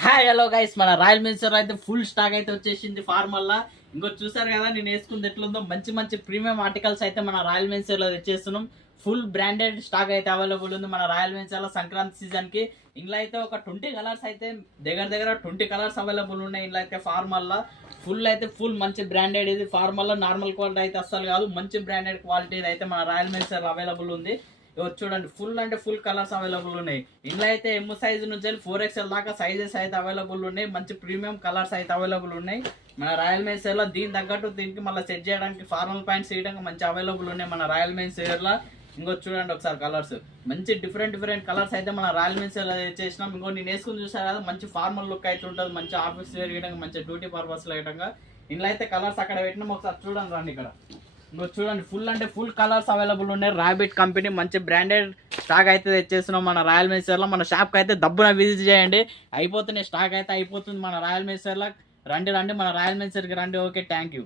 Hi hello guys, మన royal మెన్సర్ అయితే full stock అయితే వచ్చేసింది ఫార్మల్లా. ఇంకో చూసారు కదా నేను వేసుకుంది ఎట్లుందో, మంచి మంచి ప్రీమియం ఆర్టికల్స్ అయితే మన రాయల్ మెన్సర్ లో తెచ్చేస్తున్నాం. ఫుల్ బ్రాండెడ్ స్టాక్ అయితే అవైలబుల్ ఉంది మన రాయల్ మెన్సర్ లో సంక్రాంతి సీజన్ కి. ఇంట్లో అయితే ఒక 20 కలర్స్ అయితే దగ్గర 20 కలర్స్ అవైలబుల్ ఉన్నాయి. ఇంట్లో అయితే ఫార్మల్లా ఫుల్ మంచి బ్రాండెడ్ ఇది. ఫార్మల్లా నార్మల్ క్వాలిటీ అయితే అస్సలు కాదు, మంచి బ్రాండెడ్ క్వాలిటీ అయితే మన రాయల్ మెన్సర్ అవైలబుల్ ఉంది. చూడండి ఫుల్ కలర్స్ అవైలబుల్ ఉన్నాయి. ఇందులో అయితే ఎమ్ సైజ్ నుంచి 4XL దాకా సైజెస్ అయితే అవైలబుల్ ఉన్నాయి. మంచి ప్రీమియం కలర్స్ అయితే అవైలబుల్ ఉన్నాయి మన రాయల్ మెన్సర్ లో. దీని తగ్గట్టు దీనికి మళ్ళీ సెట్ చేయడానికి ఫార్మల్ ప్యాంట్స్ చేయడానికి మంచి అవైలబుల్ ఉన్నాయి మన రాయల్ మెన్సర్ లో. ఇంకో చూడండి ఒకసారి కలర్స్, మంచి డిఫరెంట్ కలర్స్ అయితే మన రాయల్ మెన్సర్ లో చేసినాం. ఇంకో నేను వేసుకుని చూసాను కదా, మంచి ఫార్మల్ లుక్ అయితే ఉంటుంది, మంచి ఆఫీస్ వేర్ చేయడానికి, మంచి డ్యూటీ పర్పస్ లో వేయడంగా. ఇందులో అయితే కలర్స్ అక్కడ పెట్టినాం, ఒకసారి చూడండి రండి. ఇక్కడ చూడండి ఫుల్ కలర్స్ అవైలబుల్ ఉన్నాయి. ర్యాబిట్ కంపెనీ మంచి బ్రాండెడ్ స్టాక్ అయితే తెచ్చేస్తున్నాం మన రాయల్ మెన్సర్ లో. మన షాప్ కి అయితే దబ్బున విజిట్ చేయండి, అయిపోతున్నాయి స్టాక్ అయితే అయిపోతుంది మన రాయల్ మెన్సర్ లో. రండి మన రాయల్ మెన్సర్ కి రండి. Okay, thank you.